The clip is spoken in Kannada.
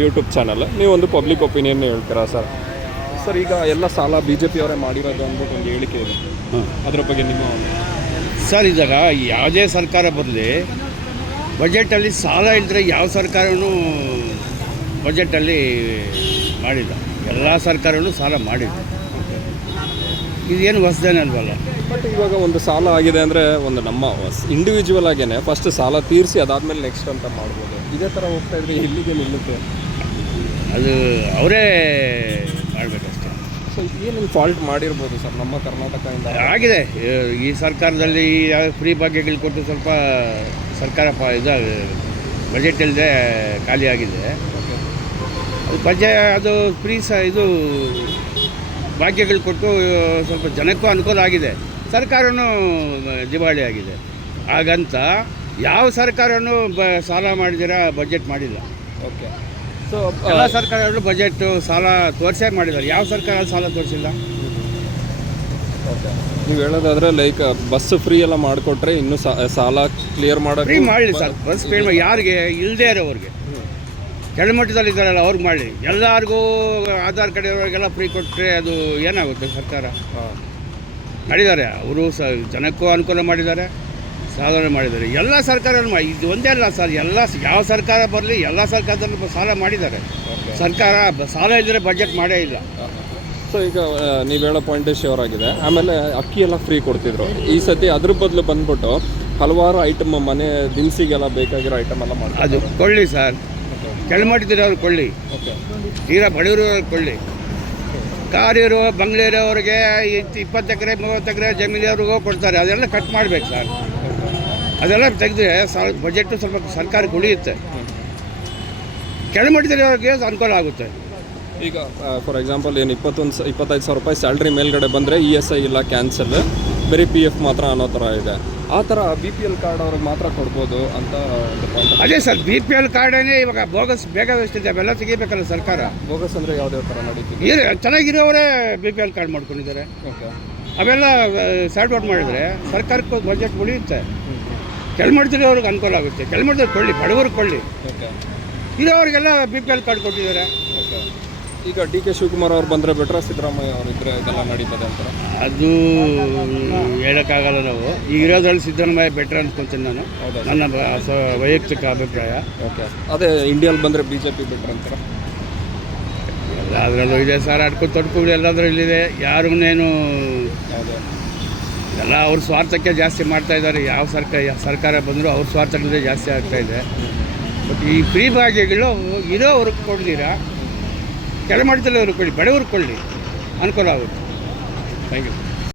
ಯೂಟ್ಯೂಬ್ ಚಾನಲ್ ನೀವೊಂದು ಪಬ್ಲಿಕ್ ಒಪಿನಿಯನ್ ಹೇಳ್ತೀರಾ ಸರ್? ಸರ್, ಈಗ ಎಲ್ಲ ಸಾಲ ಬಿ ಜೆ ಪಿಯವರೇ ಮಾಡಿರೋದು ಅಂದ್ಬಿಟ್ಟು ಒಂದು ಹೇಳಿಕೆ ಇದೆ, ಅದ್ರ ಬಗ್ಗೆ ನಿಮ್ಮ ಸರ್, ಇದಾಗ ಯಾವುದೇ ಸರ್ಕಾರ ಬರಲಿ ಬಜೆಟಲ್ಲಿ ಸಾಲ ಇಲ್ಲದ್ರೆ ಯಾವ ಸರ್ಕಾರವೂ ಬಜೆಟಲ್ಲಿ ಮಾಡಿಲ್ಲ. ಎಲ್ಲ ಸರ್ಕಾರವೂ ಸಾಲ ಮಾಡಿಲ್ಲ. ಇದೇನು ಹೊಸದೇನಲ್ವಲ್ಲ. ಬಟ್ ಇವಾಗ ಒಂದು ಸಾಲ ಆಗಿದೆ ಅಂದರೆ ಒಂದು ನಮ್ಮ ಇಂಡಿವಿಜುವಲ್ ಆಗೇನೆ ಫಸ್ಟ್ ಸಾಲ ತೀರಿಸಿ ಅದಾದಮೇಲೆ ನೆಕ್ಸ್ಟ್ ಅಂತ ಮಾಡ್ಬೋದು. ಇದೇ ಥರ ಹೋಗ್ತಾ ಇದ್ರೆ ಇಲ್ಲಿಗೆ ನಿಲ್ಲುತ್ತೆ. ಅದು ಅವರೇ ಮಾಡಬೇಕಷ್ಟೇ. ಸೊ ಏನೇನು ಫಾಲ್ಟ್ ಮಾಡಿರ್ಬೋದು ಸರ್ ನಮ್ಮ ಕರ್ನಾಟಕದಿಂದ? ಆಗಿದೆ ಈ ಸರ್ಕಾರದಲ್ಲಿ ಫ್ರೀ ಭಾಗ್ಯಗಳು ಕೊಟ್ಟು ಸ್ವಲ್ಪ ಸರ್ಕಾರ ಬಜೆಟ್ ಇಲ್ಲದೆ ಖಾಲಿ ಆಗಿದೆ. ಅದು ಫ್ರೀ ಇದು ಭಾಗ್ಯಗಳು ಕೊಟ್ಟು ಸ್ವಲ್ಪ ಜನಕ್ಕೂ ಅನುಕೂಲ ಆಗಿದೆ, ಸರ್ಕಾರನೂ ದಿವಾಳಿ ಆಗಿದೆ. ಹಾಗಂತ ಯಾವ ಸರ್ಕಾರನೂ ಸಾಲ ಮಾಡಿದಿರ ಬಜೆಟ್ ಮಾಡಿಲ್ಲ. ಓಕೆ. ಸೊ ಎಲ್ಲ ಸರ್ಕಾರಗಳು ಬಜೆಟ್ ಸಾಲ ತೋರಿಸೇ ಮಾಡಿದ್ದಾರೆ. ಯಾವ ಸರ್ಕಾರ ಸಾಲ ತೋರಿಸಿಲ್ಲ. ಓಕೆ, ನೀವು ಹೇಳೋದಾದರೆ ಲೈಕ್ ಬಸ್ ಫ್ರೀ ಎಲ್ಲ ಮಾಡಿಕೊಟ್ರೆ ಇನ್ನೂ ಸಾಲ ಕ್ಲಿಯರ್ ಮಾಡೋದು ಫ್ರೀ ಮಾಡಲಿ ಸರ್. ಬಸ್ ಫ್ರೀ ಯಾರಿಗೆ ಇಲ್ಲದೇ ಇರೋವ್ರಿಗೆ, ಕೆಳಮಟ್ಟದಲ್ಲಿದ್ದಾರಲ್ಲ ಅವ್ರಿಗೆ ಮಾಡಲಿ. ಎಲ್ಲರಿಗೂ ಆಧಾರ್ ಕಾರ್ಡ್ ಇರೋರಿಗೆಲ್ಲ ಫ್ರೀ ಕೊಟ್ಟರೆ ಅದು ಏನಾಗುತ್ತೆ? ಸರ್ಕಾರ ಮಾಡಿದ್ದಾರೆ, ಅವರು ಜನಕ್ಕೂ ಅನುಕೂಲ ಮಾಡಿದ್ದಾರೆ, ಸಾಲ ಮಾಡಿದ್ದಾರೆ. ಎಲ್ಲ ಸರ್ಕಾರ ಇದು ಒಂದೇ ಅಲ್ಲ ಸರ್, ಎಲ್ಲ ಯಾವ ಸರ್ಕಾರ ಬರಲಿ ಎಲ್ಲ ಸರ್ಕಾರದಲ್ಲೂ ಸಾಲ ಮಾಡಿದ್ದಾರೆ. ಸರ್ಕಾರ ಸಾಲ ಇದ್ದರೆ ಬಜೆಟ್ ಮಾಡೇ ಇಲ್ಲ. ಸೊ ಈಗ ನೀವು ಹೇಳೋ ಪಾಯಿಂಟ್ ಶ್ಯೂರ್ ಆಗಿದೆ. ಆಮೇಲೆ ಅಕ್ಕಿ ಎಲ್ಲ ಫ್ರೀ ಕೊಡ್ತಿದ್ರು, ಈ ಸತಿ ಅದ್ರ ಬದಲು ಬಂದ್ಬಿಟ್ಟು ಹಲವಾರು ಐಟಮ್ ಮನೆ ದಿನಸಿಗೆಲ್ಲ ಬೇಕಾಗಿರೋ ಐಟಮ್ ಎಲ್ಲ ಮಾಡಿ ಅದು ಕೊಳ್ಳಿ ಸರ್. ಕೆಳಮಟ್ಟದಿರೋರು ಕೊಳ್ಳಿ, ತೀರಾ ಬಡವರು ಕೊಳ್ಳಿ. ಕಾರ್ ಇರೋ ಬಂಗ್ಲೆ ಇರೋರಿಗೆ 20 ಎಕರೆ 30 ಎಕರೆ ಜಮೀನವ್ರಿಗೂ ಕೊಡ್ತಾರೆ. ಅದೆಲ್ಲ ಕಟ್ ಮಾಡಬೇಕು ಸರ್. ಅದೆಲ್ಲ ತೆಗೆದ್ರೆ ಬಜೆಟ್ಟು ಸ್ವಲ್ಪ ಸರ್ಕಾರಕ್ಕೆ ಉಳಿಯುತ್ತೆ. ಕೆಳಮಟ್ಟದಿರೋರಿಗೆ ಅನುಕೂಲ ಆಗುತ್ತೆ. ಈಗ ಫಾರ್ ಎಕ್ಸಾಂಪಲ್ ಏನು 25 ಸಾವಿರ ರೂಪಾಯಿ ಸ್ಯಾಲ್ರಿ ಮೇಲ್ಗಡೆ ಬಂದರೆ ESI ಇಲ್ಲ, ಕ್ಯಾನ್ಸಲ್, ಬರೀ PF ಮಾತ್ರ ಅನ್ನೋ ಥರ ಇದೆ. ಆ ಥರ BPL ಕಾರ್ಡ್ ಅವ್ರಿಗೆ ಮಾತ್ರ ಕೊಡ್ಬೋದು ಅಂತ ಒಂದು ಪಾಯಿಂಟ್. ಅದೇ ಸರ್, BPL ಕಾರ್ಡೇ ಇವಾಗ ಬೋಗಸ್ ಬೇಕಾದಷ್ಟಿದೆ. ಅವೆಲ್ಲ ತೆಗಿಬೇಕಲ್ಲ ಸರ್ಕಾರ. ಬೋಗಸ್ ಅಂದರೆ ಯಾವುದೇ ಥರ ನಡೀತಿದೆ? ಚೆನ್ನಾಗಿರೋವರೇ BPL ಕಾರ್ಡ್ ಮಾಡ್ಕೊಂಡಿದ್ದಾರೆ. ಓಕೆ, ಅವೆಲ್ಲ ಸಾರ್ಟ್ ಔಟ್ ಮಾಡಿದರೆ ಸರ್ಕಾರಕ್ಕೆ ಬಜೆಟ್ ಉಳಿಯುತ್ತೆ. ಕೆಳಮಟ್ಟದಲ್ಲಿರೋರಿಗೆ ಅನುಕೂಲ ಆಗುತ್ತೆ. ಕೆಳಮಟ್ಟದಲ್ಲಿ ಕೊಳ್ಳಿ, ಬಡವ್ರಿಗೆ ಕೊಳ್ಳಿ. ಓಕೆ, ಇರೋರಿಗೆಲ್ಲ BPL ಕಾರ್ಡ್ ಕೊಟ್ಟಿದ್ದಾರೆ. ಓಕೆ. ಈಗ DK ಶಿವಕುಮಾರ್ ಅವ್ರು ಬಂದರೆ ಬೆಟ್ರ, ಸಿದ್ದರಾಮಯ್ಯ ಅವರು ಇದ್ದರೆ ಇದೆಲ್ಲ ನಡೀತದೆ ಅಂತಾರೆ? ಅದು ಹೇಳೋಕ್ಕಾಗಲ್ಲ. ನಾವು ಈಗ ಇರೋದ್ರಲ್ಲಿ ಸಿದ್ದರಾಮಯ್ಯ ಬೆಟ್ರ್ ಅಂದ್ಕೊತೀನಿ ನಾನು. ನನ್ನ ವೈಯಕ್ತಿಕ ಅಭಿಪ್ರಾಯ. ಓಕೆ, ಅದೇ ಇಂಡಿಯಲ್ಲಿ ಬಂದರೆ BJP ಬೆಟ್ರ್ ಅಂತಾರೆ? ಅದರಲ್ಲೂ ಇದೆ ಸರ್, ತೊಡ್ಕೊಂಡು ಎಲ್ಲಾದರೂ ಇಲ್ಲಿದೆ. ಯಾರಿಗೇನು ಎಲ್ಲ ಅವ್ರ ಸ್ವಾರ್ಥಕ್ಕೆ ಜಾಸ್ತಿ ಮಾಡ್ತಾ ಇದ್ದಾರೆ. ಯಾವ ಸರ್ಕಾರ ಬಂದರೂ ಅವ್ರ ಸ್ವಾರ್ಥಗಳೇ ಜಾಸ್ತಿ ಆಗ್ತಾಯಿದೆ. ಬಟ್ ಈ ಫ್ರೀ ಭಾಗ್ಯಗಳು ಇರೋವ್ರಿಗೆ ಕೊಡ್ದಿರಾ ಕೆಳಮಟ್ಟದಲ್ಲಿ ಅವ್ರಿಗೆ ಕೊಡಿ, ಬಡವ್ರಿಗೆ ಕೊಳ್ಳಿ, ಅನುಕೂಲ ಆಗುತ್ತೆ. Thank you.